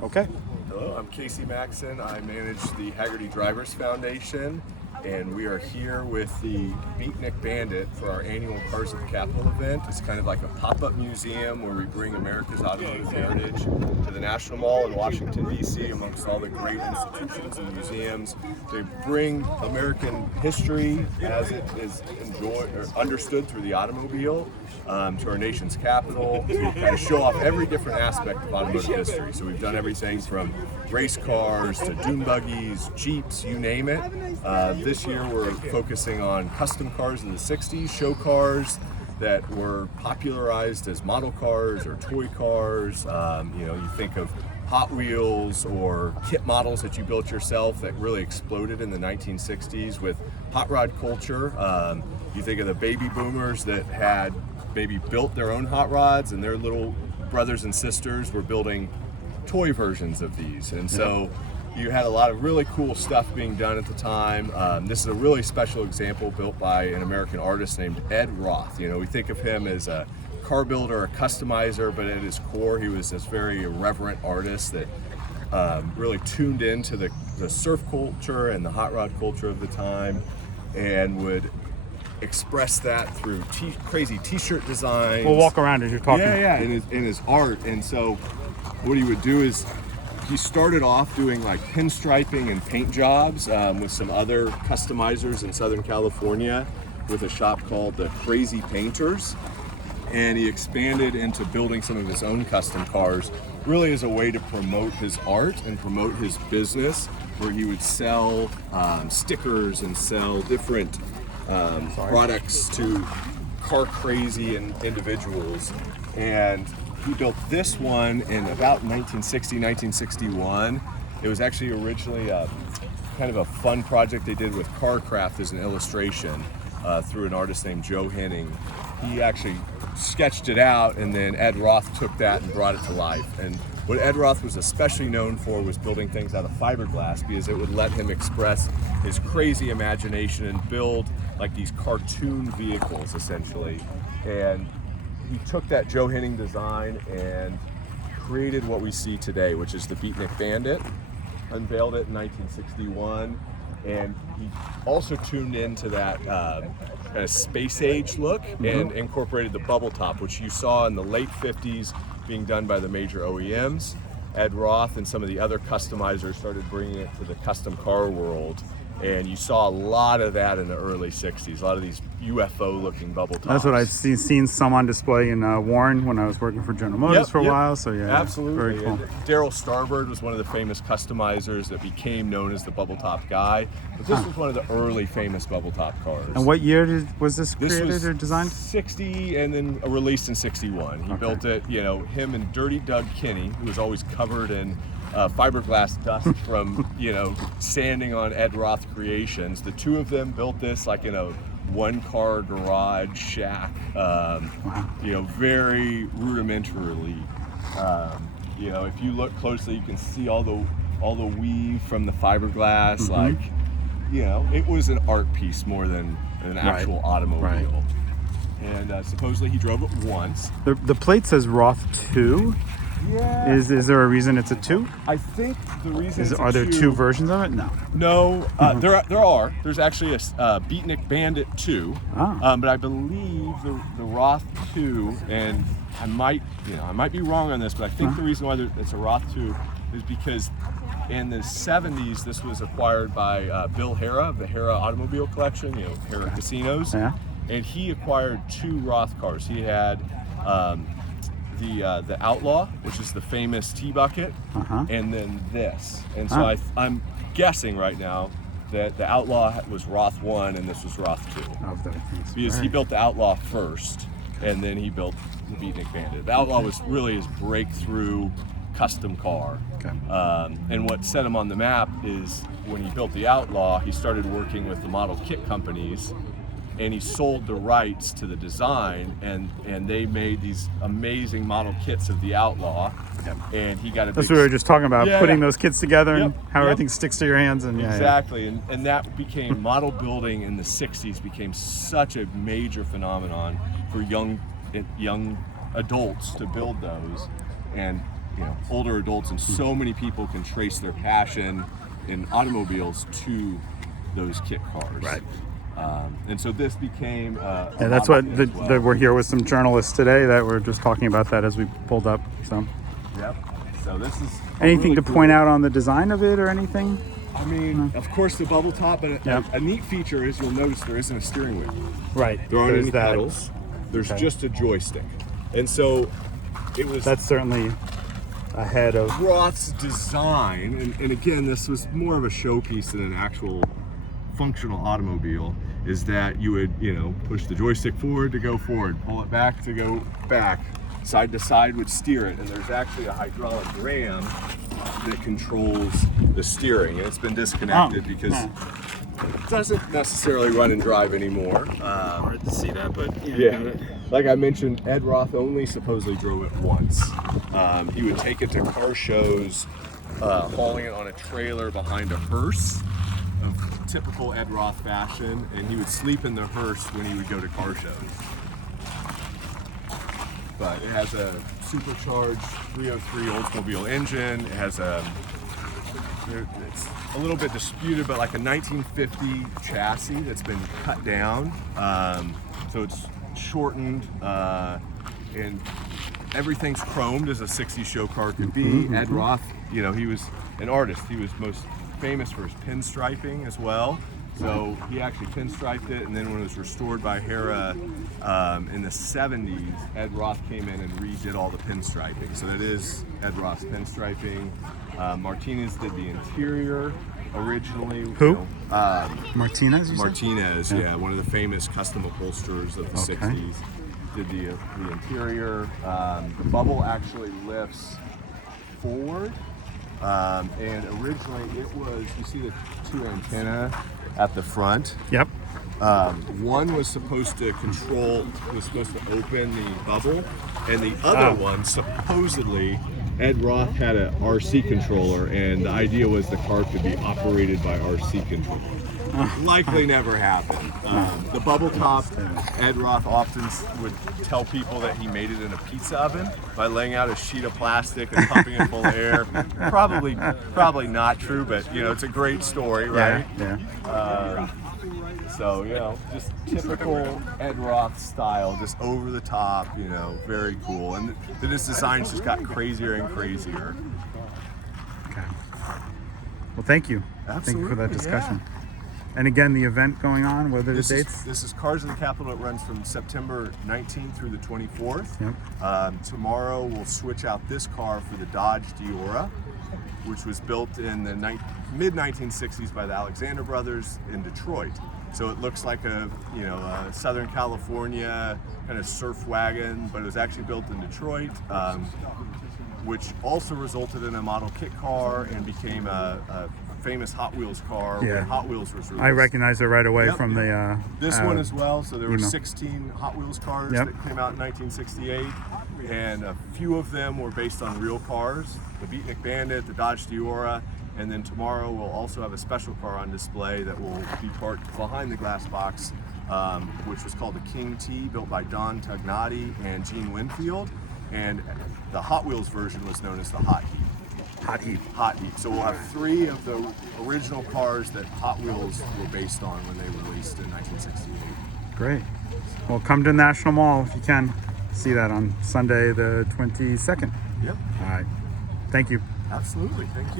Okay. Hello, I'm Casey Maxon. I manage the Hagerty Drivers Foundation, and we are here with the Beatnik Bandit for our annual Cars of the Capitol event. It's kind of like a pop-up museum where we bring America's automotive heritage to the National Mall in Washington, D.C., amongst all the great institutions and museums. They bring American history as it is enjoyed or understood through the automobile to our nation's capital, to kind of show off every different aspect of automotive history. So we've done everything from race cars to dune buggies, Jeeps, you name it. This year we're focusing on custom cars of the 60s, show cars that were popularized as model cars or toy cars. You think of Hot Wheels or kit models that you built yourself that really exploded in the 1960s with hot rod culture. You think of the baby boomers that had maybe built their own hot rods, and their little brothers and sisters were building toy versions of these. And so you had a lot of really cool stuff being done at the time. This is a really special example built by an American artist named Ed Roth. We think of him as a car builder, a customizer, but at his core he was this very irreverent artist that really tuned into the surf culture and the hot rod culture of the time, and would express that through crazy t-shirt designs. We'll walk around as you're talking. In his art. And so what he would do is he started off doing like pinstriping and paint jobs with some other customizers in Southern California with a shop called the Crazy Painters, and he expanded into building some of his own custom cars, really as a way to promote his art and promote his business, where he would sell stickers and sell different products to car crazy and individuals. And he built this one in about 1960, 1961. It was actually originally kind of a fun project they did with Carcraft as an illustration through an artist named Joe Henning. He actually sketched it out, and then Ed Roth took that and brought it to life. And what Ed Roth was especially known for was building things out of fiberglass, because it would let him express his crazy imagination and build like these cartoon vehicles, essentially. And he took that Joe Henning design and created what we see today, which is the Beatnik Bandit. Unveiled it in 1961, and he also tuned into that kind of space age look and incorporated the bubble top, which you saw in the late 50s being done by the major OEMs. Ed Roth and some of the other customizers started bringing it to the custom car world, and you saw a lot of that in the early 60s, a lot of these UFO-looking bubble tops. That's what I've seen some on display in Warren when I was working for General Motors for a while. So yeah, absolutely. Very cool. Daryl Starbird was one of the famous customizers that became known as the bubble top guy. But this was one of the early famous bubble top cars. And what year was this created was or designed? 60, and then released in 61. He built it, him and Dirty Doug Kinney, who was always covered in fiberglass dust from, sanding on Ed Roth creations. The two of them built this like in a one-car garage shack, very rudimentarily. If you look closely, you can see all the weave from the fiberglass. It was an art piece more than an actual automobile. Right. And supposedly he drove it once. The plate says Roth 2. Yeah. Is there a reason it's a 2? I think the reason Are there two versions of it? No. No, there are. There's actually a Beatnik Bandit 2, but I believe the Roth 2, and I might be wrong on this, but I think the reason why it's a Roth 2 is because in the 70s this was acquired by Bill Harrah of the Harrah Automobile Collection, Harrah Casinos, and he acquired 2 Roth cars. He had the Outlaw, which is the famous T-bucket, and then this. And so I'm guessing right now that the Outlaw was Roth 1 and this was Roth 2. Because he built the Outlaw first, and then he built the Beatnik Bandit. The Outlaw was really his breakthrough custom car. And what set him on the map is when he built the Outlaw, he started working with the model kit companies, and he sold the rights to the design, and they made these amazing model kits of the Outlaw. And he got a That's what we were just talking about, putting those kits together and how everything sticks to your hands. And exactly. And that became, model building in the 60s became such a major phenomenon for young adults to build those. And older adults, and so many people can trace their passion in automobiles to those kit cars. Right. And so this became Yeah, that's what we're here with some journalists today that were just talking about that as we pulled up. So, yep. So this is anything really to cool. point out on the design of it or anything? I mean, of course, the bubble top, but Yep. a neat feature is you'll notice there isn't a steering wheel. Right. There aren't There's any that. pedals. There's Okay. just a joystick. And so it was That's certainly ahead of. Roth's design, and again, this was more of a showpiece than an actual functional automobile, is that you would, push the joystick forward to go forward, pull it back to go back, side to side would steer it, and there's actually a hydraulic ram that controls the steering, and it's been disconnected because it doesn't necessarily run and drive anymore. Hard to see that, but Yeah, like I mentioned, Ed Roth only supposedly drove it once. He would take it to car shows, hauling it on a trailer behind a hearse of typical Ed Roth fashion, and he would sleep in the hearse when he would go to car shows. But it has a supercharged 303 Oldsmobile engine. It has it's a little bit disputed, but like a 1950 chassis that's been cut down. So it's shortened, and everything's chromed as a 60s show car could be. Ed Roth, he was an artist. He was most famous for his pinstriping as well. So he actually pinstriped it, and then when it was restored by Hera in the 70s, Ed Roth came in and redid all the pinstriping. So it is Ed Roth's pinstriping. Martinez did the interior originally. Who? Martinez, you said? Martinez, yeah, one of the famous custom upholsterers of the 60s. Did the interior. The bubble actually lifts forward. And originally it was, you see the two antennae at the front. Yep. One was supposed to open the bubble, and the other one, supposedly, Ed Roth had a RC controller, and the idea was the car could be operated by RC controller. Likely never happened. The bubble top, Ed Roth often would tell people that he made it in a pizza oven by laying out a sheet of plastic and pumping it full of air. Probably not true, but it's a great story, right? Yeah. So, just typical Ed Roth style, just over the top, very cool. And then his designs just got crazier and crazier. Okay. Well, thank you. Absolutely, Thank you for that discussion. yeah. And again, the event going on, what are the dates? This is Cars of the Capitol. It runs from September 19th through the 24th. Yep. Tomorrow we'll switch out this car for the Dodge Diora, which was built in the mid-1960s by the Alexander brothers in Detroit. So it looks like a Southern California kind of surf wagon, but it was actually built in Detroit, which also resulted in a model kit car and became a famous Hot Wheels car when Hot Wheels was released. I recognize it right away from the this one as well. So there were email. 16 Hot Wheels cars that came out in 1968, and a few of them were based on real cars. The Beatnik Bandit, the Dodge Diora, and then tomorrow we'll also have a special car on display that will be parked behind the glass box, which was called the King T, built by Don Tugnotti and Gene Winfield, and the Hot Wheels version was known as the Hot Heat. Hot Heat. So we'll have 3 of the original cars that Hot Wheels were based on when they were released in 1968. Great. Well, come to National Mall if you can. See that on Sunday the 22nd. Yep. All right. Thank you. Absolutely. Thank you.